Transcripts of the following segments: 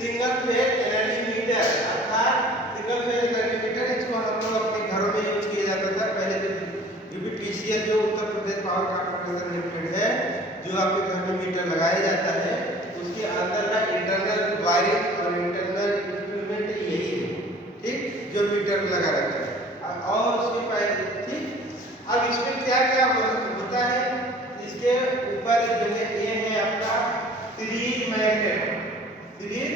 Single phase energy meter अर्थात single phase energy meter, इसको हम लोग अपने घरों में यूज किया जाता था पहले। यूपीटीसीएल जो Uttar Pradesh power corporation limited है, जो आपके घर में मीटर लगाया जाता है, उसके अंदर का इंटरनल वायरिंग और इंटरनल इंस्ट्रूमेंट यही है, ठीक, जो मीटर लगा रहता है। और उसके पहले ठीक, अब इसमें क्या क्या होता है, इसके ऊपर जो है ये है आपका सीरीज मैग्नेट। सीरीज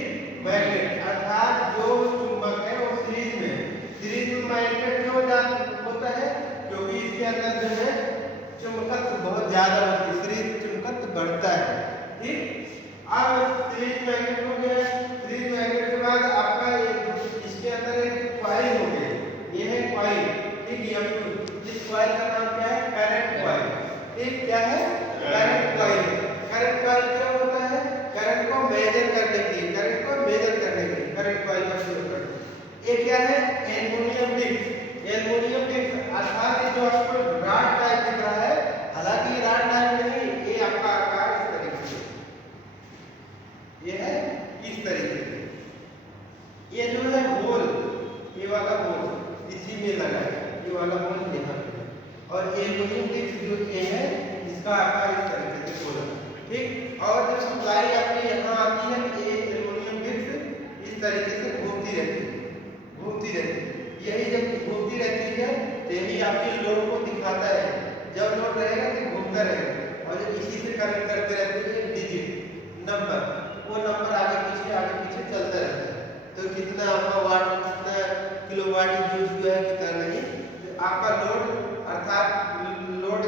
मैग्नेट अर्थात जो चुंबक है वो सीरीज मैग्नेट क्यों होता है, क्योंकि इसके अंदर जो है चुंबकत्व बहुत ज्यादा होती है, सीरीज चुंबकत्व बढ़ता है, ठीक। अब सीरीज मैग्नेट हो गया, सीरीज मैग्नेट के बाद आपका इसके अंदर एक कॉइल हो गया, ये है कॉइल, ठीक। इस कॉइल का नाम क्या है, करंट कॉइल, ठीक। क्या है, करंट कॉइल। करंट कॉइल क्या होता है, करंट को मेजर करने के लिए, करंट को मेजर करने के लिए करंट कॉइल का प्रयोग करते हैं। ये क्या है, एल्युमिनियम डिस्क। एल्युमिनियम डिस्क अर्थात ये जो आपको रॉड टाइप दिख रहा है, हालांकि रॉड टाइप नहीं, ये आपका आकार इस तरीके से, ये है इस तरीके से। ये जो है होल, ये वाला होल इसी में लगा है, ये वाला होल यहाँ पे है, और एल्युमिनियम डिस्क जो ये है इसका आकार इस तरीके से होल है, ठीक। और जब सप्लाई आपके यहाँ आती है, ये एल्युमिनियम डिस्क इस तरीके से घूमती रहती है, घूमती रहती है। यही जब घूमती रहती है तो यही आपके लोड को दिखाता है, जब लोड रहेगा तो घूमता रहेगा, और जब इसी से कनेक्ट करते रहते हैं डिजिट नंबर, वो नंबर आगे पीछे चलता रहता है। तो कितना आपका वाट, कितना किलोवाट यूज हुआ है, कितना नहीं, तो आपका लोड अर्थात लोड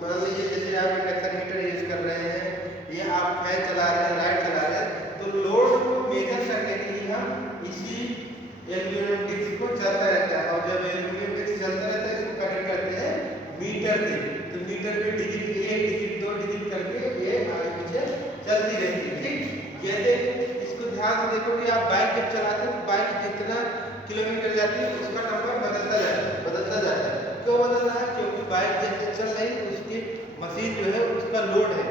मान लीजिए जैसे आप इंडक्शन मीटर यूज कर रहे हैं, ये आप फैन चला रहे हैं, लाइट चला रहे हैं, तो लोड को मेजर करने के लिए हम इसी एल्युमिनियम डिस्क को चलता रहता है, और जब एल्युमिनियम डिस्क चलता रहता है इसको कनेक्ट करते हैं मीटर से, तो मीटर पे डिजिट 1 डिजिट 2 डिजिट करके ये आगे पीछे चलती रहती है, ठीक। जैसे इसको ध्यान से देखो कि आप बाइक जब चलाते हो तो बाइक जितना किलोमीटर जाती है उसका नंबर बदलता जाता है। क्यों बदल रहा है, क्योंकि बाइक जैसे चल रही है उसकी मशीन जो है उसका लोड है,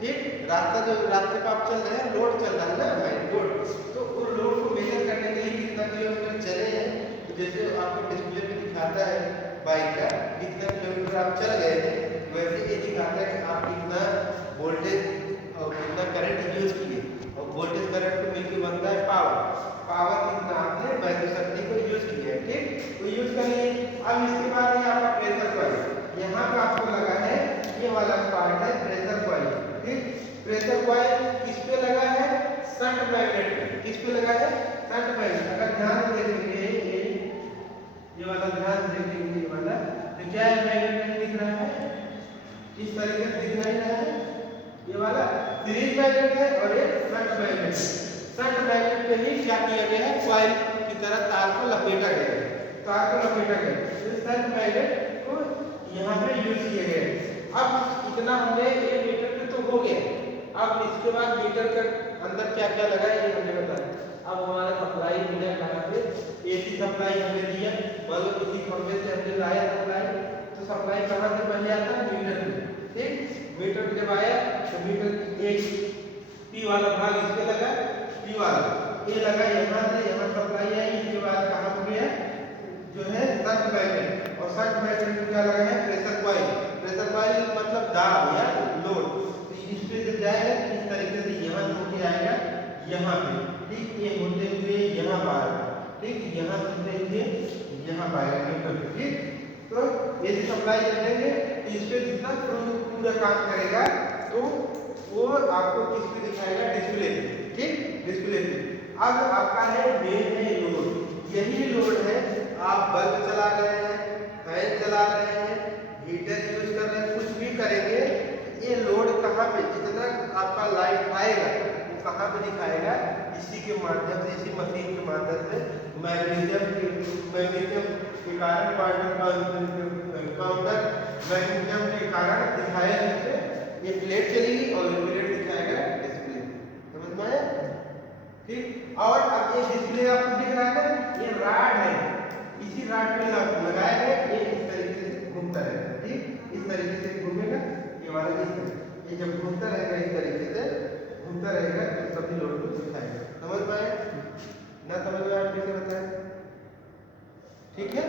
ठीक। रास्ते पे आप चल रहे हैं, लोड चल रहा है ना भाई, लोड, तो उस लोड को मेजर करने के लिए कितना किलोमीटर चले हैं, तो जैसे आपको डिस्प्ले पे दिखाता है बाइक का कितना किलोमीटर आप चल गए थे, वैसे ये दिखाता है कि आप कितना वोल्टेज और कितना करंट यूज किए, और वोल्टेज करंट को मिलकर बनता है पावर कितना आपने वैद्युत शक्ति को यूज किया है, ठीक। तो यूज कर लिए। अब इसके बाद ये आपका प्रेशर कॉइल, यहाँ पे आपको लगा है, ये वाला पार्ट है प्रेशर कॉइल, ठीक। प्रेशर कॉइल किस पे लगा है, शंट मैग्नेट पे। किस पे लगा है, शंट मैग्नेट। अगर ध्यान से देखेंगे ये वाला, ध्यान से देखेंगे ये वाला, तो क्या मैग्नेट नहीं दिख रहा है, इस तरीके से दिख नहीं रहा है, ये वाला सीरीज मैग्नेट है और ये शंट मैग्नेट है। शंट मैग्नेट पे ही क्या किया गया है, कॉइल की तरह तार को लपेटा गया है, तार को लपेटा गया है, तो शंट मैग्नेट को यहाँ पे यूज किया गया है। अब इतना हमने ये मीटर पे तो हो गया, अब इसके बाद मीटर के अंदर क्या क्या लगा है ये हमने बताया। अब हमारा सप्लाई मिला कहाँ से, एसी सप्लाई हमने दिया, मान लो किसी खंभे से हमने लाया सप्लाई, तो सप्लाई कहाँ से पहले आता है, मीटर में, ठीक। मीटर जब आया तो मीटर एक पी वाला भाग इस पे लगा, पी वाला ये लगा यहाँ से, यहाँ सप्लाई आई, इसके बाद कहाँ पे गया जो है शंट मैग्नेट, और शंट मैग्नेट में क्या लगा है, प्रेशर कॉइल। प्रेशर कॉइल मतलब दाब या लोड, तो इस पे जब जाएगा इस तरीके से यहाँ से होके आएगा यहाँ पे, ठीक। ये होते हुए यहाँ पाएगा, ठीक, यहाँ होते हुए यहाँ पाएगा मीटर पे, ठीक। तो ये सप्लाई कर देंगे, इस पे जितना पूरा काम करेगा तो वो आपको किस पे दिखाएगा, डिस्प्ले, ठीक, डिस्प्ले पे। अब आपका है मेन है लोड, यही लोड है, आप बल्ब चला रहे हैं, फैन चला रहे हैं, हीटर यूज कर रहे हैं, कुछ भी करेंगे, ये लोड कहाँ पे, जितना आपका लाइट आएगा वो कहाँ पे दिखाएगा, इसी के माध्यम से, इसी मशीन के माध्यम से मैग्नीशियम के कारण काउंटर मैग्नीशियम के कारण दिखाया जैसे ये प्लेट चलेगी और ये प्लेट दिखाएगा डिस्प्ले, समझ में आया, ठीक। और अब ये डिस्प्ले आपको दिख रहा है, ये रॉड है, इसी रॉड पे लगाया है, ये इस तरीके से घूमता रहेगा, ठीक, इस तरीके से घूमेगा, ये वाला इस तरीके, ये जब घूमता रहेगा इस तरीके से घूमता रहेगा तो सभी लोड को दिखाएगा, समझ में आया। ना समझ में आया फिर से बताएं, ठीक है।